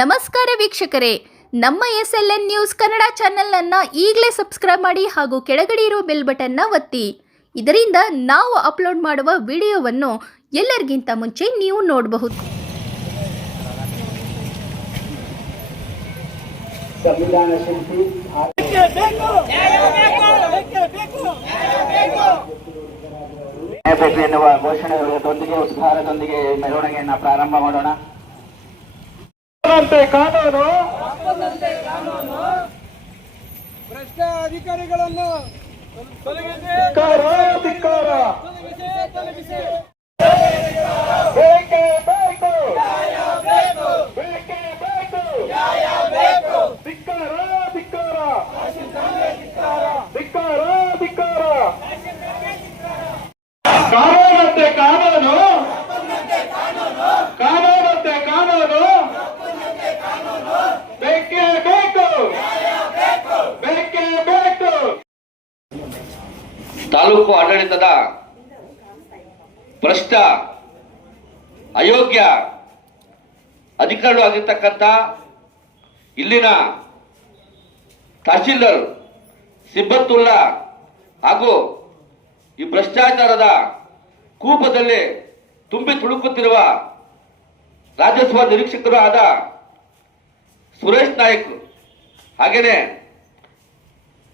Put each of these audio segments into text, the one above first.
ನಮಸ್ಕಾರ ವೀಕ್ಷಕರೇ, ನಮ್ಮ SLN ನ್ಯೂಸ್ ಕನ್ನಡ ಚಾನೆಲ್ನ ಈಗಲೇ ಸಬ್ಸ್ಕ್ರೈಬ್ ಮಾಡಿ ಹಾಗೂ ಕೆಳಗಡೆ ಇರೋ ಬೆಲ್ ಬಟನ್ನ ಒತ್ತಿ. ಇದರಿಂದ ನಾವು ಅಪ್ಲೋಡ್ ಮಾಡುವ ವಿಡಿಯೋವನ್ನು ಎಲ್ಲರಿಗಿಂತ ಮುಂಚೆ ನೀವು ನೋಡಬಹುದು. ಸಂವಿಧಾನ ಶಿಲ್ಪಿ ಬೇಕು ಎನ್ನುವ ಘೋಷಣೆಗಳೊಂದಿಗೆ ಉದ್ಘಾರದೊಂದಿಗೆ ಮೆರವಣಿಗೆಯನ್ನು ಪ್ರಾರಂಭ ಮಾಡೋಣ. ಕಾನೂನು ಭ್ರಷ್ಟ ಅಧಿಕಾರಿಗಳನ್ನು ಕಾನೂನಂತೆ ಕಾನೂನು ಕಾನೂನಂತೆ ಕಾನೂನು ಬೇಕೇ ಬೇಕು ಬೇಕೇ ಬೇಕು. ತಾಲೂಕು ಆಡಳಿತದ ಭ್ರಷ್ಟ ಅಯೋಗ್ಯ ಅಧಿಕಾರಿಗಳು ಆಗಿರ್ತಕ್ಕಂಥ ಇಲ್ಲಿನ ತಹಶೀಲ್ದಾರ್ ಸಿಬ್ಬತ್ತುಲ್ಲಾ ಹಾಗೂ ಈ ಭ್ರಷ್ಟಾಚಾರದ ಕೂಪದಲ್ಲಿ ತುಂಬಿ ತುಳುಕುತ್ತಿರುವ ರಾಜಸ್ವ ನಿರೀಕ್ಷಕರು ಆದ ಸುರೇಶ್ ನಾಯಕ್, ಹಾಗೇನೆ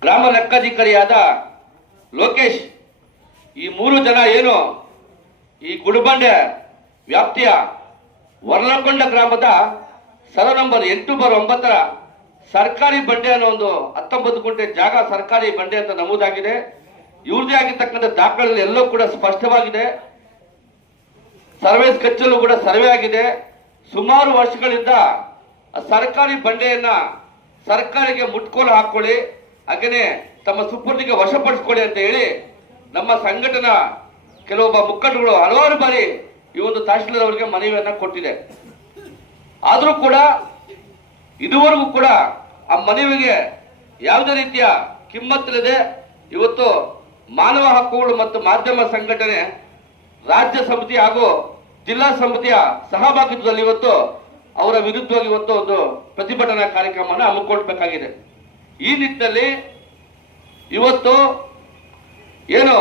ಗ್ರಾಮ ಲೆಕ್ಕಾಧಿಕಾರಿಯಾದ ಲೋಕೇಶ್, ಈ ಮೂರು ಜನ ಏನು ಈ ಗುಡಿಬಂಡೆ ವ್ಯಾಪ್ತಿಯ ವರ್ಲಕೊಂಡ ಗ್ರಾಮದ ಸರ್ವೆ ನಂಬರ್ 8/9 ಸರ್ಕಾರಿ ಬಂಡೆ ಅನ್ನೋ ಒಂದು 19 ಗುಂಟೆ ಜಾಗ ಸರ್ಕಾರಿ ಬಂಡೆ ಅಂತ ನಮೂದಾಗಿದೆ. ಇವ್ರದೇ ಆಗಿರ್ತಕ್ಕಂಥ ದಾಖಲೆಗಳು ಎಲ್ಲವೂ ಕೂಡ ಸ್ಪಷ್ಟವಾಗಿದೆ. ಸರ್ವೆ ಸ್ಕೆಚ್ಚಲ್ಲೂ ಕೂಡ ಸರ್ವೆ ಆಗಿದೆ. ಸುಮಾರು ವರ್ಷಗಳಿಂದ ಸರ್ಕಾರಿ ಬಂಡೆಯನ್ನ ಸರ್ಕಾರಿಗೆ ಮುಟ್ಕೋಲು ಹಾಕೊಳ್ಳಿ, ಹಾಗೇನೆ ತಮ್ಮ ಸುಪರ್ದಿಗೆ ವಶಪಡಿಸ್ಕೊಳ್ಳಿ ಅಂತ ಹೇಳಿ ನಮ್ಮ ಸಂಘಟನಾ ಕೆಲವೊಬ್ಬ ಮುಖಂಡಗಳು ಹಲವಾರು ಬಾರಿ ಈ ಒಂದು ತಹಶೀಲ್ದಾರ್ ಅವರಿಗೆ ಮನವಿಯನ್ನ ಕೊಟ್ಟಿದೆ. ಆದರೂ ಕೂಡ ಇದುವರೆಗೂ ಕೂಡ ಆ ಮನವಿಗೆ ಯಾವುದೇ ರೀತಿಯ ಕಿಮ್ಮತ್ತಿಲ್ಲದೆ ಇವತ್ತು ಮಾನವ ಹಕ್ಕುಗಳು ಮತ್ತು ಮಾಧ್ಯಮ ಸಂಘಟನೆ ರಾಜ್ಯ ಸಮಿತಿ ಹಾಗೂ ಜಿಲ್ಲಾ ಸಮಿತಿಯ ಸಹಭಾಗಿತ್ವದಲ್ಲಿ ಇವತ್ತು ಅವರ ವಿರುದ್ಧವಾಗಿ ಇವತ್ತು ಒಂದು ಪ್ರತಿಭಟನಾ ಕಾರ್ಯಕ್ರಮವನ್ನು ಹಮ್ಮಿಕೊಳ್ಬೇಕಾಗಿದೆ. ಈ ನಿಟ್ಟಿನಲ್ಲಿ ಇವತ್ತು ಏನು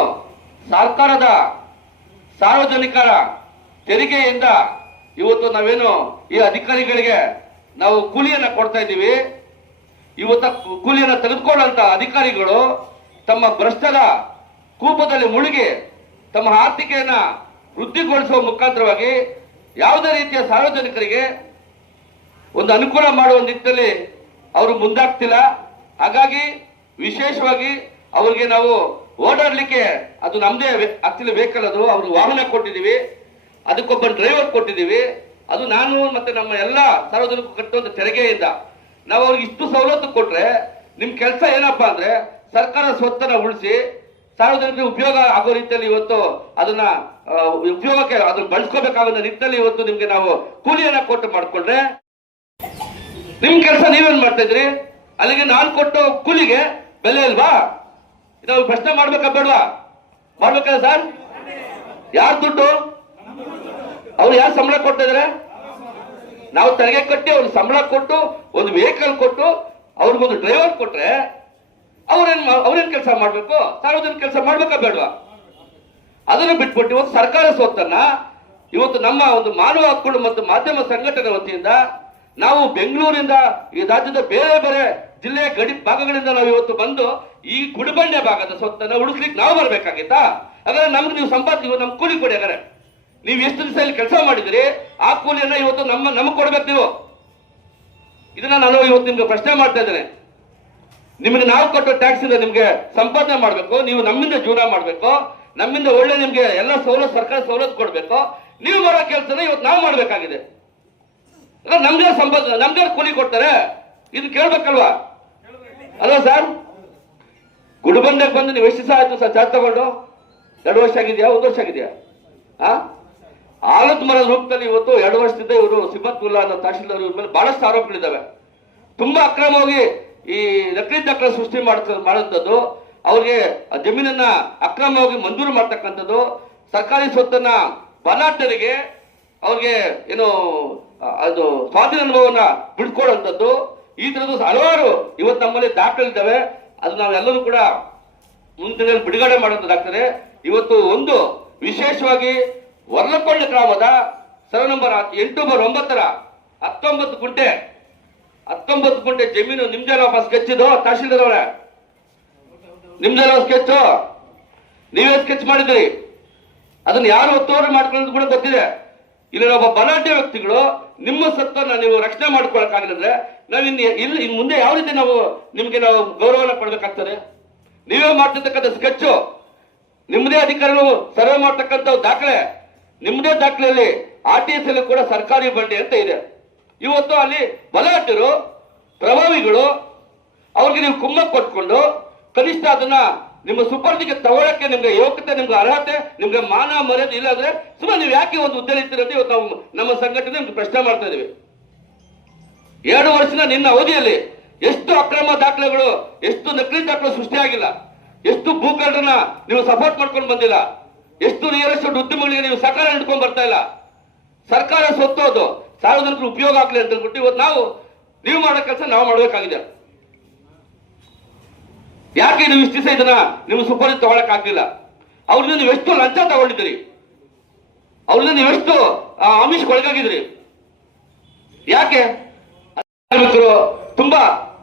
ಸರ್ಕಾರದ ಸಾರ್ವಜನಿಕರ ತೆರಿಗೆಯಿಂದ ಇವತ್ತು ನಾವೇನು ಈ ಅಧಿಕಾರಿಗಳಿಗೆ ನಾವು ಕೂಲಿಯನ್ನು ಕೊಡ್ತಾ ಇದ್ದೀವಿ. ಇವತ್ತು ಕೂಲಿಯನ್ನು ತೆಗೆದುಕೊಳ್ಳುವಂತ ಅಧಿಕಾರಿಗಳು ತಮ್ಮ ಭ್ರಷ್ಟದ ಕೂಪದಲ್ಲಿ ಮುಳುಗಿ ತಮ್ಮ ಆರ್ಥಿಕೆಯನ್ನ ವೃದ್ಧಿಗೊಳಿಸುವ ಮುಖಾಂತರವಾಗಿ ಯಾವುದೇ ರೀತಿಯ ಸಾರ್ವಜನಿಕರಿಗೆ ಒಂದು ಅನುಕೂಲ ಮಾಡುವ ನಿಟ್ಟಿನಲ್ಲಿ ಅವರು ಮುಂದಾಗ್ತಿಲ್ಲ. ಹಾಗಾಗಿ ವಿಶೇಷವಾಗಿ ಅವರಿಗೆ ನಾವು ಓಡಾಡ್ಲಿಕ್ಕೆ ಅದು ನಮ್ದೇ ಆಕ್ಚುಲಿ ವೆಹಿಕಲ್, ಅದು ಅವ್ರಿಗೆ ವಾಹನ ಕೊಟ್ಟಿದ್ದೀವಿ, ಅದಕ್ಕೊಬ್ಬ ಡ್ರೈವರ್ ಕೊಟ್ಟಿದ್ದೀವಿ. ಅದು ನಾನು ಮತ್ತೆ ನಮ್ಮ ಎಲ್ಲ ಸಾರ್ವಜನಿಕರು ಕಟ್ಟುವಂತ ತೆರಿಗೆಯಿಂದ ನಾವು ಅವ್ರಿಗೆ ಇಷ್ಟು ಸವಲತ್ತು ಕೊಟ್ರೆ ನಿಮ್ ಕೆಲಸ ಏನಪ್ಪಾ ಅಂದ್ರೆ ಸರ್ಕಾರ ಸ್ವತ್ತನ್ನ ಉಳಿಸಿ ಸಾರ್ವಜನಿಕರಿಗೆ ಉಪಯೋಗ ಆಗೋ ರೀತಿಯಲ್ಲಿ ಇವತ್ತು ಅದನ್ನ ಉಪಯೋಗಕ್ಕೆ ಅದನ್ನ ಬಳಸ್ಕೋಬೇಕಾದ ನಿಟ್ಟಿನಲ್ಲಿ ಇವತ್ತು ನಿಮ್ಗೆ ನಾವು ಕೂಲಿಯನ್ನ ಕೊಟ್ಟು ಮಾಡ್ಕೊಂಡ್ರೆ ನಿಮ್ ಕೆಲಸ ನೀವೇನ್ ಮಾಡ್ತಾ ಇದ್ರಿ? ಅಲ್ಲಿಗೆ ನಾನು ಕೊಟ್ಟು ಕೂಲಿಗೆ ಬೆಲೆ ಇಲ್ವಾ? ನಾವು ಪ್ರಶ್ನೆ ಮಾಡ್ಬೇಕಾ ಬೇಡವಾ? ಮಾಡ್ಬೇಕಲ್ಲ ಸರ್? ಯಾರು ದುಡ್ಡು? ಅವ್ರು ಯಾರು ಸಂಬಳ ಕೊಡ್ತಾ ಇದಾರೆ? ನಾವು ತೆರಿಗೆ ಕಟ್ಟಿ ಅವ್ರಿಗೆ ಸಂಬಳ ಕೊಟ್ಟು ಒಂದು ವೆಹಿಕಲ್ ಕೊಟ್ಟು ಅವ್ರಿಗೊಂದು ಡ್ರೈವರ್ ಕೊಟ್ರೆ ಅವ್ರೇನ್ ಕೆಲಸ ಮಾಡ್ಬೇಕು? ಸಾರ್ವಜನಿಕ ಕೆಲಸ ಮಾಡ್ಬೇಕಾ ಬೇಡವಾ? ಅದನ್ನು ಬಿಟ್ಬಿಟ್ಟು ಇವತ್ತು ಸರ್ಕಾರ ಸ್ವತ್ತನ್ನ ಇವತ್ತು ನಮ್ಮ ಒಂದು ಮಾನವ ಹಕ್ಕುಗಳು ಮತ್ತು ಮಾಧ್ಯಮ ಸಂಘಟನೆ ವತಿಯಿಂದ ನಾವು ಬೆಂಗಳೂರಿಂದ ಈ ರಾಜ್ಯದ ಬೇರೆ ಬೇರೆ ಜಿಲ್ಲೆಯ ಗಡಿ ಭಾಗಗಳಿಂದ ನಾವು ಇವತ್ತು ಬಂದು ಈ ಗುಡಿಬಂಡೆ ಭಾಗದ ಸ್ವತ್ತನ್ನ ಉಳಿಸ್ಲಿಕ್ಕೆ ನಾವು ಬರ್ಬೇಕಾಗಿತ್ತಾ? ಹಾಗಾದ್ರೆ ನಮ್ಗೆ ನೀವು ಸಂಪಾದಿಸಿ ನಮ್ಗೆ ಕೂಲಿ ಕೊಡಿ. ಹಾಗಾದ್ರೆ ನೀವು ಎಷ್ಟು ದಿವಸ ಇಲ್ಲಿ ಕೆಲಸ ಮಾಡಿದಿರಿ ಆ ಕೂಲಿಯನ್ನ ಇವತ್ತು ನಮಗೆ ಕೊಡ್ಬೇಕು ನೀವು. ಇದನ್ನ ನಾನು ಇವತ್ತು ನಿಮ್ಗೆ ಪ್ರಶ್ನೆ ಮಾಡ್ತಾ ಇದ್ದೇನೆ. ನಿಮ್ಗೆ ನಾವು ಕೊಟ್ಟೋ ಟ್ಯಾಕ್ಸ್ ಇಂದ ನಿಮ್ಗೆ ಸಂಪಾದನೆ ಮಾಡ್ಬೇಕು, ನೀವು ನಮ್ಮಿಂದ ಜೀವನ ಮಾಡ್ಬೇಕು, ನಮ್ಮಿಂದ ಒಳ್ಳೆ ನಿಮ್ಗೆ ಎಲ್ಲ ಸವಲತ್ತು ಸರ್ಕಾರ ಸವಲತ್ತು ಕೊಡ್ಬೇಕು. ನೀವು ಮಾಡೋ ಕೆಲಸನ ಇವತ್ತು ನಾವು ಮಾಡ್ಬೇಕಾಗಿದೆ. ನಮ್ಗೆ ಸಂಪಾದನೆ ನಮ್ಗೆ ಕೂಲಿ ಕೊಡ್ತಾರೆ, ಇದು ಕೇಳ್ಬೇಕಲ್ವಾ? ಅಲ್ವಾ ಸರ್? ಗುಡಿಬಂಡೆಗೆ ಬಂದು ನೀವು ಎಷ್ಟು ದಿವಸ ಆಯ್ತು ಸರ್ ಚಾರ್ಜ್ ತಗೊಂಡು? 2 ವರ್ಷ ಆಗಿದೆಯಾ? 1 ವರ್ಷ ಆಗಿದೆಯಾ? ಆಲದ ಮರದ ರೂಪದಲ್ಲಿ ಇವತ್ತು 2 ವರ್ಷದಿಂದ ಇವರು ಸಿಬ್ಬತ್ತುಲ್ಲಾ ಅನ್ನೋ ತಹಶೀಲ್ದಾರ್ ಇವ್ರ ಮೇಲೆ ಬಹಳಷ್ಟು ಆರೋಪಗಳಿದ್ದಾವೆ. ತುಂಬಾ ಅಕ್ರಮವಾಗಿ ಈ ನಕಲಿ ದಾಖಲೆ ಸೃಷ್ಟಿ ಮಾಡುವಂಥದ್ದು, ಅವ್ರಿಗೆ ಜಮೀನನ್ನ ಅಕ್ರಮವಾಗಿ ಮಂಜೂರು ಮಾಡ್ತಕ್ಕಂಥದ್ದು, ಸರ್ಕಾರಿ ಸ್ವತ್ತನ್ನ ಬಲಾಢ್ಯರಿಗೆ ಅವ್ರಿಗೆ ಏನು ಅದು ಸ್ವಾಧೀನ ಅನುಭವನ ಬಿಡ್ಕೊಳ್ಳುವಂಥದ್ದು, ಈ ತರದ್ದು ಹಲವಾರು ಇವತ್ತು ನಮ್ಮಲ್ಲಿ ದಾಖಲಿದ್ದಾವೆ. ಅದು ನಾವೆಲ್ಲರೂ ಕೂಡ ಮುಂದಿನ ಬಿಡುಗಡೆ ಮಾಡೋದಾಗ್ತದೆ. ಇವತ್ತು ಒಂದು ವಿಶೇಷವಾಗಿ ವರ್ಲಕೊಂಡ ಗ್ರಾಮದ ಸರ್ವೆ ನಂಬರ್ 8/9 19 ಗುಂಟೆ ಜಮೀನು ನಿಮ್ದೆಲ್ಲ ವಾಪಸ್ ಸ್ಕೆಚ್ ಇದು ತಹಶೀಲ್ದಾರ್ ಅವರೇ, ನಿಮ್ದೆಲ್ಲ ಸ್ಕೆಚ್ ನೀವೇ ಸ್ಕೆಚ್ ಮಾಡಿದ್ರಿ. ಅದನ್ನ ಯಾರು ಒತ್ತುವರಿ ಮಾಡ್ಕೊಳ್ಳೋದು ಕೂಡ ಗೊತ್ತಿದೆ. ಇಲ್ಲಿ ಒಬ್ಬ ಬಲಾಢ್ಯ ವ್ಯಕ್ತಿಗಳು ನಿಮ್ಮ ಸತ್ತನ್ನ ನೀವು ರಕ್ಷಣೆ ಮಾಡ್ಕೊಳಕ್ಕಾಗಿದ್ರೆ ಇನ್ನು ಮುಂದೆ ಯಾವ ರೀತಿ ನಾವು ಗೌರವನ ಕೊಡ್ಬೇಕಾಗ್ತದೆ? ನೀವೇ ಮಾಡ್ತಿರ್ತಕ್ಕಂಥ ಸ್ಕೆಚ್, ನಿಮ್ಮದೇ ಅಧಿಕಾರಿಗಳು ಸರ್ವೆ ಮಾಡ್ತಕ್ಕಂಥ ದಾಖಲೆ, ನಿಮ್ಮದೇ ದಾಖಲೆಯಲ್ಲಿ RTS ಅಲ್ಲಿ ಕೂಡ ಸರ್ಕಾರಿ ಬಂಡಿ ಅಂತ ಇದೆ. ಇವತ್ತು ಅಲ್ಲಿ ಬಲಾಢ್ಯರು ಪ್ರಭಾವಿಗಳು ಅವ್ರಿಗೆ ನೀವು ಕುಮ್ಮಕ್ ಕೊಟ್ಕೊಂಡು ಕನಿಷ್ಠ ಅದನ್ನ ನಿಮ್ಮ ಸುಪರ್ದಿಗೆ ತಗೊಳಕ್ಕೆ ನಿಮ್ಗೆ ಯೋಗ್ಯತೆ, ನಿಮ್ಗೆ ಅರ್ಹತೆ, ನಿಮ್ಗೆ ಮಾನ ಮರ್ಯಾದೆ ಇಲ್ಲಾಂದ್ರೆ ಸುಮ್ಮನೆ ನೀವು ಯಾಕೆ ಒಂದು ಹುದ್ದೆ ಇರ್ತೀರಂತ ಇವತ್ತು ನಾವು ನಮ್ಮ ಸಂಘಟನೆ ನಿಮ್ಗೆ ಪ್ರಶ್ನೆ ಮಾಡ್ತಾ ಇದೀವಿ. 2 ವರ್ಷದ ನಿನ್ನ ಅವಧಿಯಲ್ಲಿ ಎಷ್ಟು ಅಕ್ರಮ ದಾಖಲೆಗಳು, ಎಷ್ಟು ನಕಲಿ ದಾಖಲೆ ಸೃಷ್ಟಿಯಾಗಿಲ್ಲ, ಎಷ್ಟು ಭೂಕಳ್ಳರನ್ನ ನೀವು ಸಪೋರ್ಟ್ ಮಾಡ್ಕೊಂಡು ಬಂದಿಲ್ಲ, ಎಷ್ಟು ರಿಯಲ್ ಎಸ್ಟೇಟ್ ಉದ್ಯಮಗಳಿಗೆ ನೀವು ಸಹಕಾರ ಹಿಡ್ಕೊಂಡು ಬರ್ತಾ ಇಲ್ಲ. ಸರ್ಕಾರ ಸೊತ್ತೋದು ಸಾರ್ವಜನಿಕರು ಉಪಯೋಗ ಆಗ್ಲಿ ಅಂತ ಹೇಳ್ಬಿಟ್ಟು ಇವತ್ತು ನೀವು ಮಾಡೋ ಕೆಲಸ ನಾವು ಮಾಡಬೇಕಾಗಿದೆ. ಯಾಕೆ ನೀವು ಇಷ್ಟು ದಿವಸ ಇದನ್ನ ನಿಮ್ಮ ಸುಪರ್ದಿ ತಗೊಳಕ್ ಆಗ್ಲಿಲ್ಲ? ಅವ್ರನ್ನ ನೀವು ಎಷ್ಟು ಲಂಚ ತಗೊಂಡಿದ್ದೀರಿ, ಅವ್ರನ್ನ ನೀವೆಷ್ಟು ಆಮಿಷಗೊಳಗಾಗಿದ್ರಿ? ಯಾಕೆ ತುಂಬಾ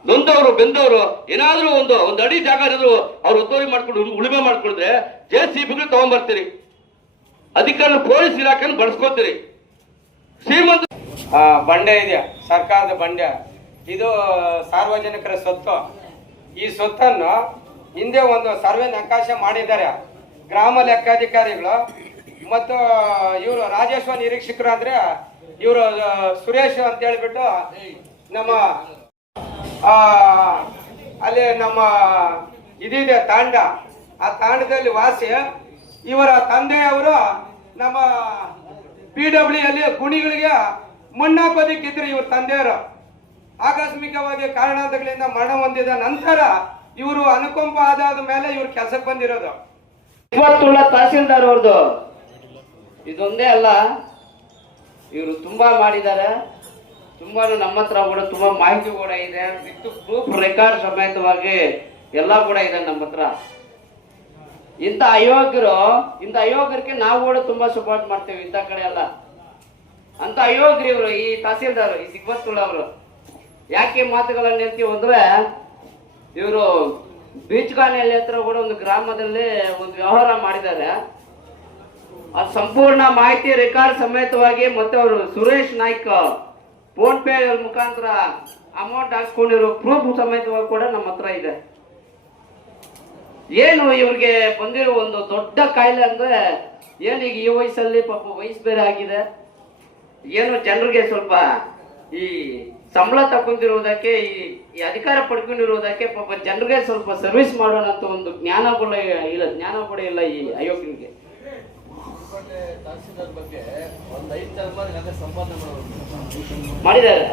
ನೊಂದವರು ಬೆಂದವರು ಏನಾದ್ರೂ ಒಂದು ಅಡಿ ಜಾಗ ಇರೋದು ಅವ್ರು ಒತ್ತುವರಿ ಮಾಡ್ಕೊಂಡು ಉಳಿಮೆ ಮಾಡ್ಕೊಂಡ್ರೆ JCBಗಳು ತಗೊಂಡ್ಬರ್ತೀರಿ, ಅಧಿಕಾರಿ ಪೊಲೀಸ್ ಇಲಾಖೆಯನ್ನು ಬಳಸ್ಕೊತೀರಿ. ಶ್ರೀಮಂತ ಬಂಡೆ ಇದೆ, ಸರ್ಕಾರದ ಬಂಡೆ, ಇದು ಸಾರ್ವಜನಿಕರ ಸೊತ್ತು. ಈ ಸೊತ್ತನ್ನು ಹಿಂದೆ ಒಂದು ಸರ್ವೆ ನಕಾಶೆ ಮಾಡಿದ್ದಾರೆ ಗ್ರಾಮ ಲೆಕ್ಕಾಧಿಕಾರಿಗಳು ಮತ್ತು ಇವರು ರಾಜಸ್ವ ನಿರೀಕ್ಷಕರು. ಅಂದ್ರೆ ಇವರು ಸುರೇಶ್ ಅಂತ ಹೇಳ್ಬಿಟ್ಟು ನಮ್ಮ ಅಲ್ಲಿ ನಮ್ಮ ಇದಿದೆ ತಾಂಡ, ಆ ತಾಂಡದಲ್ಲಿ ವಾಸಿ. ಇವರ ತಂದೆಯವರು ನಮ್ಮ PW ಅಲ್ಲಿ ಗುಣಿಗಳಿಗೆ ಮಣ್ಣಾಕೋದಿಕ್ಕಿದ್ರು ಇವ್ರ ತಂದೆಯವರು. ಆಕಸ್ಮಿಕವಾಗಿ ಕಾರಣಾಂತರಗಳಿಂದ ಮರಣ ಹೊಂದಿದ ನಂತರ ಇವರು ಅನುಕಂಪ ಆದಾದ ಮೇಲೆ ಇವ್ರು ಕೆಲಸಕ್ಕೆ ಬಂದಿರೋದು. ಇವತ್ತುಳ್ಳ ತಹಸೀಲ್ದಾರ್ ಅವ್ರದ್ದು ಇದೊಂದೇ ಅಲ್ಲ, ಇವರು ತುಂಬಾ ಮಾಡಿದ್ದಾರೆ. ತುಂಬಾ ನಮ್ಮ ಹತ್ರ ಕೂಡ ತುಂಬಾ ಮಾಹಿತಿ ಕೂಡ ಇದೆ, ವಿತ್ ಪ್ರೂಫ್ ರೆಕಾರ್ಡ್ ಸಮೇತವಾಗಿ ಎಲ್ಲ ಕೂಡ ಇದೆ ನಮ್ಮ ಹತ್ರ. ಇಂಥ ಅಯೋಗ್ಯರಿಗೆ ನಾವು ಕೂಡ ತುಂಬಾ ಸಪೋರ್ಟ್ ಮಾಡ್ತೇವೆ ಇಂಥ ಕಡೆ ಎಲ್ಲ. ಅಂತ ಅಯೋಗ್ಯರು ಇವರು, ಈ ತಹಸೀಲ್ದಾರ್ ಈ ಸಿಗ್ಬತ್ತುಳ್ಳ ಅವರು. ಯಾಕೆ ಮಾತುಗಳನ್ನು ಹೇಳ್ತೀವಿ ಅಂದ್ರೆ, ಇವರು ಬೀಚ್ಗಾನೆಯಲ್ಲಿ ಹತ್ರ ಕೂಡ ಒಂದು ಗ್ರಾಮದಲ್ಲಿ ಒಂದು ವ್ಯವಹಾರ ಮಾಡಿದ್ದಾರೆ. ಅದು ಸಂಪೂರ್ಣ ಮಾಹಿತಿ ರೆಕಾರ್ಡ್ ಸಮೇತವಾಗಿ ಮತ್ತೆ ಅವರು ಸುರೇಶ್ ನಾಯ್ಕ್ ಫೋನ್ ಪೇ ಮುಖಾಂತರ ಅಮೌಂಟ್ ಹಾಕ್ಕೊಂಡಿರೋ ಪ್ರೂಫ್ ಸಮೇತವಾಗಿ ಕೂಡ ನಮ್ಮ ಹತ್ರ ಇದೆ. ಏನು ಇವ್ರಿಗೆ ಬಂದಿರೋ ಒಂದು ದೊಡ್ಡ ಕಾಯಿಲೆ ಅಂದ್ರೆ ಏನು, ಈಗ ಈ ವಯಸ್ಸಲ್ಲಿ ಪಾಪ ವಯಸ್ಸು ಬೇರೆ ಆಗಿದೆ, ಏನು ಜನರಿಗೆ ಸ್ವಲ್ಪ ಈ ಸಂಬಳ ತಗೊಂಡಿರುವುದಕ್ಕೆ, ಈ ಅಧಿಕಾರ ಪಡ್ಕೊಂಡಿರುವುದಕ್ಕೆ ಪಾಪ ಜನರಿಗೆ ಸ್ವಲ್ಪ ಸರ್ವಿಸ್ ಮಾಡೋಣ ಅಂತ ಒಂದು ಜ್ಞಾನ ಕೂಡ ಇಲ್ಲ ಈ ಅಯೋಗ್ಯನಿಗೆ. ಮಾಡಿದ್ದಾರೆ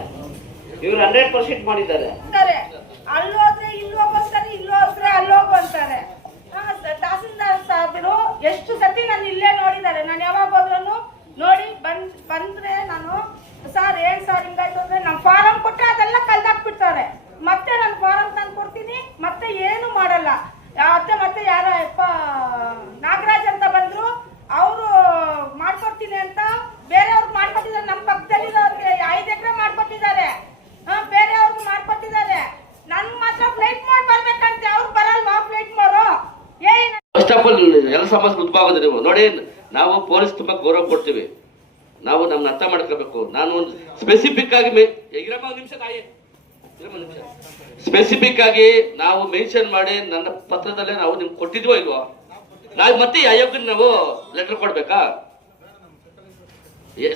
ಇವ್ರು 100% ಮಾಡಿದ್ದಾರೆ. ಅಲ್ಲೋದ್ರೆ ಇಲ್ಲೋಗೋಸ್ತಾರೆ, ಇಲ್ಲೋದ್ರೆ ಅಲ್ಲೋಗೋಂತಾರೆ. ತಹಸೀಲ್ದಾರ್ ಸಾಹೇಬರು ಎಷ್ಟು ಸತಿ ನಾನು ಇಲ್ಲೇ ನೋಡಿದ್ದಾರೆ. ನಾನು ಯಾವಾಗ ಹೋದ್ರು ನೋಡಿ ಬಂದ್ರೆ ನಾನು ಸರ್ ಏನ್ ಸರ್ ಹಿಂಗಾಯ್ತು ಅಂದ್ರೆ ನಮ್ಮ ಫಾರಂ ಕೊಟ್ಟರೆ ಅದೆಲ್ಲ ಕಲ್ದಾಕ್ಬಿಡ್ತಾರೆ. ಮತ್ತೆ ನಾನು ಫಾರಂ ತಂದು ಕೊಡ್ತೀನಿ, ಮತ್ತೆ ಏನು ಮಾಡಲ್ಲ. ಮತ್ತೆ ಯಾರೋ ನಾಗರಾಜ್ ಅಂತ ಬಂದ್ರು, ಅವರು ಮಾಡ್ಕೊಡ್ತೀನಿ ಅಂತ ಬೇರೆಯವ್ರಿಗೆ ಮಾಡ್ಕೊಟ್ಟಿದ್ದಾರೆ. ನಮ್ಮ ಪಕ್ಕದಲ್ಲಿರೋರಿಗೆ 5 ಎಕರೆ ಮಾಡ್ಕೊಟ್ಟಿದ್ದಾರೆ, ಬೇರೆಯವ್ರಿಗೆ ಮಾಡ್ಕೊಟ್ಟಿದ್ದಾರೆ. ನನ್ ಮಾತ್ರ ಫ್ಲೈಟ್ ಮೋಡ್ ಬರ್ಬೇಕಂತೆ, ಅವ್ರು ಬರಲ್ವಾ ಫ್ಲೈಟ್ ಮೋರು? ಫಸ್ಟ್ ಆಫ್ ಆಲ್ ಎಲ್ಲ ಸಮಸ್ಯೆ ಉದ್ಭವ ಆಗೋದು ನೀವು ನೋಡಿ. ನಾವು ಪೊಲೀಸ್ ತುಂಬಾ ಗೌರವ ಕೊಡ್ತೀವಿ, ನಾವು ನಮ್ನ ಅರ್ಥ ಮಾಡ್ಕೋಬೇಕು. ನಾನು ಒಂದು ಸ್ಪೆಸಿಫಿಕ್ ಆಗಿ ಸ್ಪೆಸಿಫಿಕ್ ಆಗಿ ನಾವು ಮೆನ್ಷನ್ ಮಾಡಿ ನನ್ನ ಪತ್ರದಲ್ಲೇ ನಾವು ನಿಮ್ಗೆ ಕೊಟ್ಟಿದ್ವೋ ಇಲ್ವೋ? ನಾವು ಮತ್ತೆ ಅಯೋಗ್ಯಕ್ಕೆ ನಾವು ಲೆಟರ್ ಕೊಡ್ಬೇಕಾ?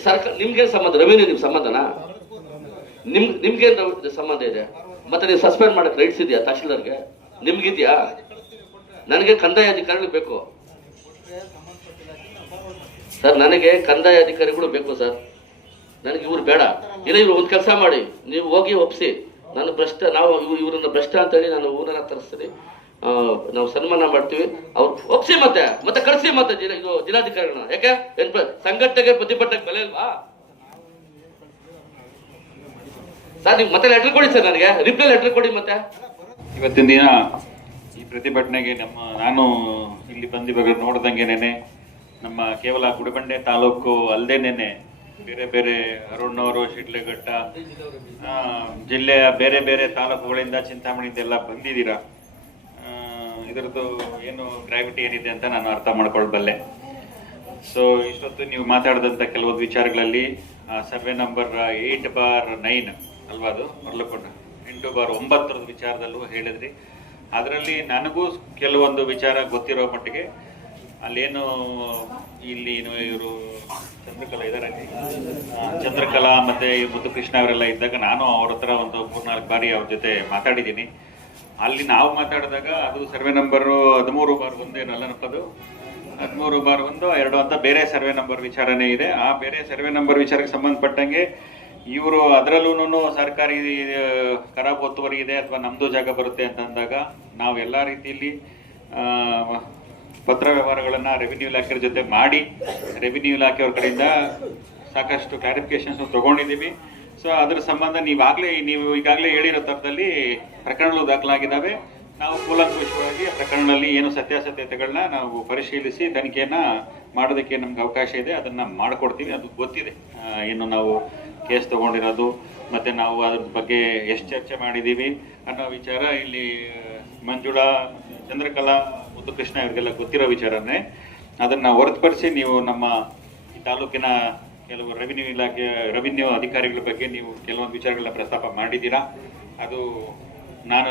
ಸರ್ಕಾರ ನಿಮ್ಗೆ ಸಂಬಂಧ, ರೆವಿನ್ಯೂ ನಿಮ್ ಸಂಬಂಧನಾ? ನಿಮ್ಗೆ ಸಂಬಂಧ ಇದೆ? ಮತ್ತೆ ನೀವು ಸಸ್ಪೆಂಡ್ ಮಾಡಕ್ ರೈಟ್ಸ್ ಇದೆಯಾ ತಹಶೀಲ್ದಾರ್ಗೆ? ನಿಮ್ಗಿದ್ಯಾ? ನನಗೆ ಕಂದಾಯ ಅಧಿಕಾರಿಗಳು ಬೇಕು ಸರ್, ನನಗೆ ಕಂದಾಯ ಅಧಿಕಾರಿಗಳು ಬೇಕು ಸರ್, ನನಗೆ ಇವ್ರು ಬೇಡ. ಇಲ್ಲ ಇವ್ರು ಒಂದು ಕೆಲಸ ಮಾಡಿ, ನೀವು ಹೋಗಿ ಒಪ್ಸಿ, ನಾನು ಭ್ರಷ್ಟ, ನಾವು ಇವ್ರನ್ನ ಭ್ರಷ್ಟ ಅಂತೇಳಿ ನಾನು ಊರನ್ನ ತರಿಸ್ತೀನಿ, ನಾವು ಸನ್ಮಾನ ಮಾಡ್ತೀವಿ, ಅವ್ರು ಒಪ್ಸಿ ಮತ್ತೆ ಕಳಿಸಿ ಮತ್ತೆ ಇದು ಜಿಲ್ಲಾಧಿಕಾರಿಗಳನ್ನ. ಯಾಕೆ ಸಂಘಟನೆಗೆ ಪ್ರತಿಭಟನೆಗೆ ಬೆಲೆ ಇಲ್ವಾ? ಸರ್ ನೀವು ಮತ್ತೆ ಲೆಟರ್ ಕೊಡಿ ಸರ್, ನನಗೆ ರಿಪ್ಲೈ ಲೆಟರ್ ಕೊಡಿ ಮತ್ತೆ. ಇವತ್ತಿನ ದಿನ ಈ ಪ್ರತಿಭಟನೆಗೆ ನಾನು ಇಲ್ಲಿ ಬಂದಿವಾಗ ನೋಡ್ದಂಗೆನೆ ನಮ್ಮ ಕೇವಲ ಗುಡಿಬಂಡೆ ತಾಲೂಕು ಅಲ್ಲದೇನೆ ಬೇರೆ ಬೇರೆ ಅರುಣ್ಣವರು, ಶಿಡ್ಲಘಟ್ಟ, ಜಿಲ್ಲೆಯ ಬೇರೆ ಬೇರೆ ತಾಲೂಕುಗಳಿಂದ, ಚಿಂತಾಮಣಿಯಿಂದ ಎಲ್ಲ ಬಂದಿದ್ದೀರಾ. ಇದರದ್ದು ಏನು ಗ್ರಾವಿಟಿ ಏನಿದೆ ಅಂತ ನಾನು ಅರ್ಥ ಮಾಡ್ಕೊಳ್ಬಲ್ಲೆ. ಸೊ ಇಷ್ಟೊತ್ತು ನೀವು ಮಾತಾಡಿದಂಥ ಕೆಲವೊಂದು ವಿಚಾರಗಳಲ್ಲಿ ಸರ್ವೆ ನಂಬರ್ 8/9 ಅಲ್ವಾ, ಅದು ಮರಳಕೊಂಡ 8/9 ವಿಚಾರದಲ್ಲೂ ಹೇಳಿದ್ರಿ. ಅದರಲ್ಲಿ ನನಗೂ ಕೆಲವೊಂದು ವಿಚಾರ ಗೊತ್ತಿರೋ ಮಟ್ಟಿಗೆ ಅಲ್ಲೇನು ಇಲ್ಲಿ ಇವರು ಚಂದ್ರಕಲಾ ಇದ್ದಾರೆ, ಚಂದ್ರಕಲಾ ಮತ್ತೆ ಮುದ್ದುಕೃಷ್ಣ ಅವರೆಲ್ಲ ಇದ್ದಾಗ ನಾನು ಅವ್ರ ಹತ್ರ ಒಂದು 3-4 ಬಾರಿ ಅವ್ರ ಜೊತೆ ಮಾತಾಡಿದ್ದೀನಿ. ಅಲ್ಲಿ ನಾವು ಮಾತಾಡಿದಾಗ ಅದು ಸರ್ವೆ ನಂಬರು 13/1 ಏನಲ್ಲ ನಪ್ಪದು 13/1-2 ಅಂತ ಬೇರೆ ಸರ್ವೆ ನಂಬರ್ ವಿಚಾರನೇ ಇದೆ. ಆ ಬೇರೆ ಸರ್ವೆ ನಂಬರ್ ವಿಚಾರಕ್ಕೆ ಸಂಬಂಧಪಟ್ಟಂಗೆ ಇವರು ಅದರಲ್ಲೂ ಸರ್ಕಾರಿ ಖರಾಬ್ ಒತ್ತುವರಿ ಇದೆ ಅಥವಾ ನಮ್ದು ಜಾಗ ಬರುತ್ತೆ ಅಂತ ಅಂದಾಗ ನಾವು ಎಲ್ಲ ರೀತಿಯಲ್ಲಿ ಪತ್ರ ವ್ಯವಹಾರಗಳನ್ನ ರೆವಿನ್ಯೂ ಇಲಾಖೆ ಜೊತೆ ಮಾಡಿ ರೆವಿನ್ಯೂ ಇಲಾಖೆಯವ್ರ ಕಡೆಯಿಂದ ಸಾಕಷ್ಟು ಕ್ಲಾರಿಫಿಕೇಶನ್ಸ್ ತಗೊಂಡಿದ್ದೀವಿ. ಸೊ ಅದರ ಸಂಬಂಧ ನೀವು ಈಗಾಗಲೇ ಹೇಳಿರೋ ಥರದಲ್ಲಿ ಪ್ರಕರಣಗಳು ದಾಖಲಾಗಿದ್ದಾವೆ. ನಾವು ಕೂಲಂಕುಷವಾಗಿ ಆ ಪ್ರಕರಣದಲ್ಲಿ ಏನು ಸತ್ಯಾಸತ್ಯತೆಗಳನ್ನ ನಾವು ಪರಿಶೀಲಿಸಿ ತನಿಖೆಯನ್ನ ಮಾಡೋದಕ್ಕೆ ನಮ್ಗೆ ಅವಕಾಶ ಇದೆ, ಅದನ್ನ ಮಾಡಿಕೊಡ್ತೀವಿ. ಅದು ಗೊತ್ತಿದೆ ಏನು ನಾವು ಕೇಸ್ ತಗೊಂಡಿರೋದು ಮತ್ತೆ ನಾವು ಅದ್ರ ಬಗ್ಗೆ ಎಷ್ಟು ಚರ್ಚೆ ಮಾಡಿದ್ದೀವಿ ಅನ್ನೋ ವಿಚಾರ ಇಲ್ಲಿ ಮಂಜುಳಾ, ಚಂದ್ರಕಲಾ, ಮುದ್ದುಕೃಷ್ಣ ಇವರಿಗೆಲ್ಲ ಗೊತ್ತಿರೋ ವಿಚಾರನೇ. ಅದನ್ನ ಹೊರತುಪಡಿಸಿ ನೀವು ನಮ್ಮ ಈ ತಾಲೂಕಿನ ಕೆಲವು ರೆವಿನ್ಯೂ ಅಧಿಕಾರಿಗಳ ಬಗ್ಗೆ ನೀವು ಕೆಲವೊಂದು ವಿಚಾರಗಳನ್ನ ಪ್ರಸ್ತಾಪ ಮಾಡಿದ್ದೀರಾ. ಅದು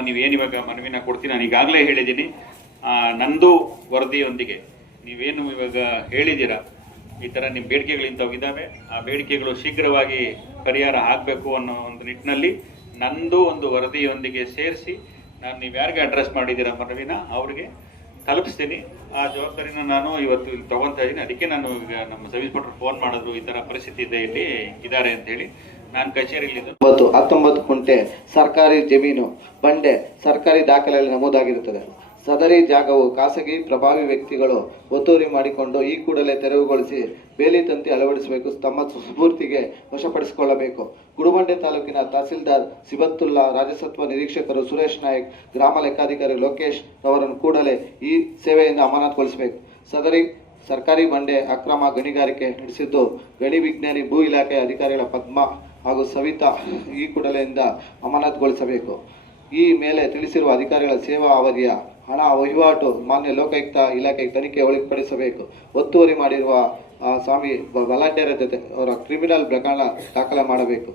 ನೀವೇನು ಇವಾಗ ಮನವಿನ ಕೊಡ್ತೀನಿ, ನಾನು ಈಗಾಗಲೇ ಹೇಳಿದ್ದೀನಿ. ನಂದು ವರದಿಯೊಂದಿಗೆ ನೀವೇನು ಇವಾಗ ಹೇಳಿದ್ದೀರಾ, ಈ ಥರ ನಿಮ್ಮ ಬೇಡಿಕೆಗಳಿಂತಾವಿದ್ದಾವೆ, ಆ ಬೇಡಿಕೆಗಳು ಶೀಘ್ರವಾಗಿ ಪರಿಹಾರ ಆಗಬೇಕು ಅನ್ನೋ ಒಂದು ನಿಟ್ಟಿನಲ್ಲಿ ನಂದು ಒಂದು ವರದಿಯೊಂದಿಗೆ ಸೇರಿಸಿ ನೀವು ಯಾರಿಗೆ ಅಡ್ರೆಸ್ ಮಾಡಿದ್ದೀರಾ ಮನವಿನ ಅವ್ರಿಗೆ ತಲುಪಿಸ್ತೀನಿ. ಆ ಜವಾಬ್ದಾರಿನ ನಾನು ಇವತ್ತು ಇಲ್ಲಿ ತಗೊತಾ ಇದ್ದೀನಿ. ಅದಕ್ಕೆ ನಾನು ಈಗ ನಮ್ಮ ಸಬ್ ಇನ್ಸ್ಪೆಕ್ಟರ್ ಫೋನ್ ಮಾಡಿದ್ರು, ಈ ಥರ ಪರಿಸ್ಥಿತಿ ಇದೆ, ಇಲ್ಲಿ ಇದ್ದಾರೆ ಅಂತ ಹೇಳಿ ನಾನು ಕಚೇರಿಯಲ್ಲಿ 19 ಕುಂಟೆ ಸರ್ಕಾರಿ ಜಮೀನು ಬಂಡೆ ಸರ್ಕಾರಿ ದಾಖಲೆಯಲ್ಲಿ ನಮೂದಾಗಿರುತ್ತದೆ. ಸದರಿ ಜಾಗವು ಖಾಸಗಿ ಪ್ರಭಾವಿ ವ್ಯಕ್ತಿಗಳು ಒತ್ತುವರಿ ಮಾಡಿಕೊಂಡು ಈ ಕೂಡಲೇ ತೆರವುಗೊಳಿಸಿ ಬೇಲಿ ತಂತಿ ಅಳವಡಿಸಬೇಕು, ತಮ್ಮ ಸ್ಫೂರ್ತಿಗೆ ವಶಪಡಿಸಿಕೊಳ್ಳಬೇಕು. ಗುಡಿಬಂಡೆ ತಾಲೂಕಿನ ತಹಸೀಲ್ದಾರ್ ಸಿಬತ್ತುಲ್ಲಾ, ರಾಜಸತ್ವ ನಿರೀಕ್ಷಕರು ಸುರೇಶ್ ನಾಯಕ್, ಗ್ರಾಮ ಲೆಕ್ಕಾಧಿಕಾರಿ ಲೋಕೇಶ್ ಅವರನ್ನು ಕೂಡಲೇ ಈ ಸೇವೆಯಿಂದ ಅಮಾನತುಗೊಳಿಸಬೇಕು. ಸದರಿ ಸರ್ಕಾರಿ ಬಂಡೆ ಅಕ್ರಮ ಗಣಿಗಾರಿಕೆ ನಡೆಸಿದ್ದು ಗಣಿ ವಿಜ್ಞಾನಿ ಭೂ ಇಲಾಖೆ ಅಧಿಕಾರಿಗಳ ಪದ್ಮ ಹಾಗೂ ಸವಿತಾ ಈ ಕೂಡಲೆಯಿಂದ ಅಮಾನತುಗೊಳಿಸಬೇಕು. ಈ ಮೇಲೆ ತಿಳಿಸಿರುವ ಅಧಿಕಾರಿಗಳ ಸೇವಾ ಅವಧಿಯ ಹಣ ವಹಿವಾಟು ಮಾನ್ಯ ಲೋಕಾಯುಕ್ತ ಇಲಾಖೆಗೆ ತನಿಖೆ ಒಳಪಡಿಸಬೇಕು. ಒತ್ತುವರಿ ಮಾಡಿರುವ ಸ್ವಾಮಿ ಬಲಾಢ್ಯರ ಜೊತೆ ಅವರ ಕ್ರಿಮಿನಲ್ ಪ್ರಕರಣ ದಾಖಲೆ ಮಾಡಬೇಕು.